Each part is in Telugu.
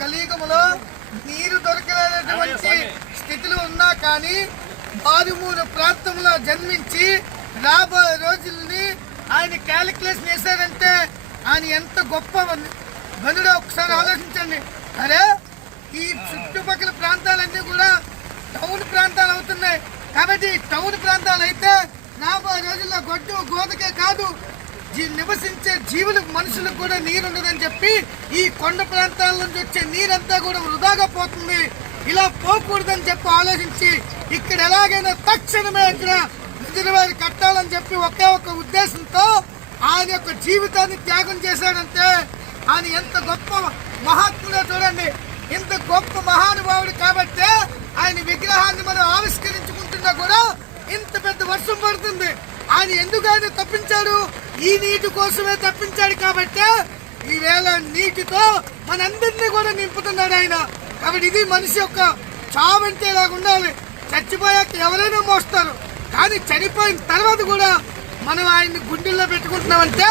కలియుగంలో నీరు దొరకలేనటువంటి స్థితిలో ఉన్నా కానీ మారుమూల ప్రాంతంలో జన్మించి రాబోయే రోజుల్ని ఆయన క్యాలిక్యులేషన్ చేశారంటే ఆయన ఎంత గొప్ప గనుడో ఒకసారి ఆలోచించండి. అరే ఈ చుట్టుపక్కల ప్రాంతాలన్నీ కూడా టౌన్ ప్రాంతాలు అవుతున్నాయి కాబట్టి టౌన్ ప్రాంతాలు అయితే రాబోయే రోజుల్లో గొడ్డు గోదకే కాదు నివసించే జీవులకు మనుషులకు కూడా నీరు ఉండదని చెప్పి ఈ కొండ ప్రాంతాల నుంచి వచ్చే నీరంతా కూడా వృధాగా పోతుంది. ఇలా పోకూడదని చెప్పి ఆలోచించి ఇక్కడ ఎలాగైనా తక్షణమే ఇక్కడ రిజర్వాయర్ కట్టాలని చెప్పి ఒకే ఒక ఉద్దేశంతో ఆయన యొక్క జీవితాన్ని త్యాగం చేశాడంటే ఆయన ఎంత గొప్ప మహాత్ముడో చూడండి. ఇంత గొప్ప మహానుభావుడు కాబట్టి ఆయన విగ్రహాన్ని మనం ఆవిష్కరించుకుంటున్నా కూడా ఇంత పెద్ద వర్షం పడుతుంది. ఆయన ఎందుకు ఆయన తప్పించాడు? ఈ నీటి కోసమే తప్పించాడు కాబట్టి ఈవేళ నీటితో మనందరినీ కూడా నింపుతున్నాడు ఆయన. కాబట్టి ఇది మనిషి యొక్క చావంటే ఇలాగ ఉండాలి. చచ్చిపోయాక ఎవరైనా మోస్తారు కానీ చనిపోయిన తర్వాత కూడా మనం ఆయన్ని గుండెల్లో పెట్టుకుంటున్నామంటే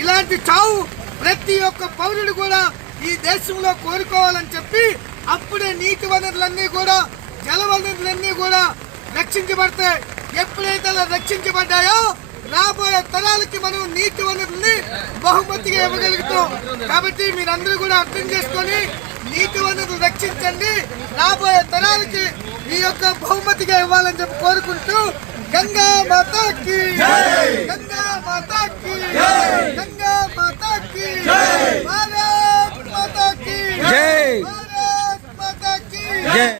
ఇలాంటి చావు ప్రతి ఒక్క పౌరుడు కూడా ఈ దేశంలో కోరుకోవాలని చెప్పి అప్పుడే నీటి వనరులన్నీ కూడా జల వనరులన్నీ కూడా రక్షించబడతాయి. ఎప్పుడైతే అలా రక్షించబడ్డాయో రాబోయే తరాలకి మనం నీటి వనరుల్ని బహుమతిగా ఇవ్వగలుగుతాం. కాబట్టి మీరందరూ కూడా అర్థం చేసుకొని నీటి వనరులు రక్షించండి, రాబోయే తరాలకి ఈ యొక్క బహుమతిగా ఇవ్వాలని చెప్పి కోరుకుంటూ గంగా మాతాకి గంగా మాతాకి గంగా మాతాకి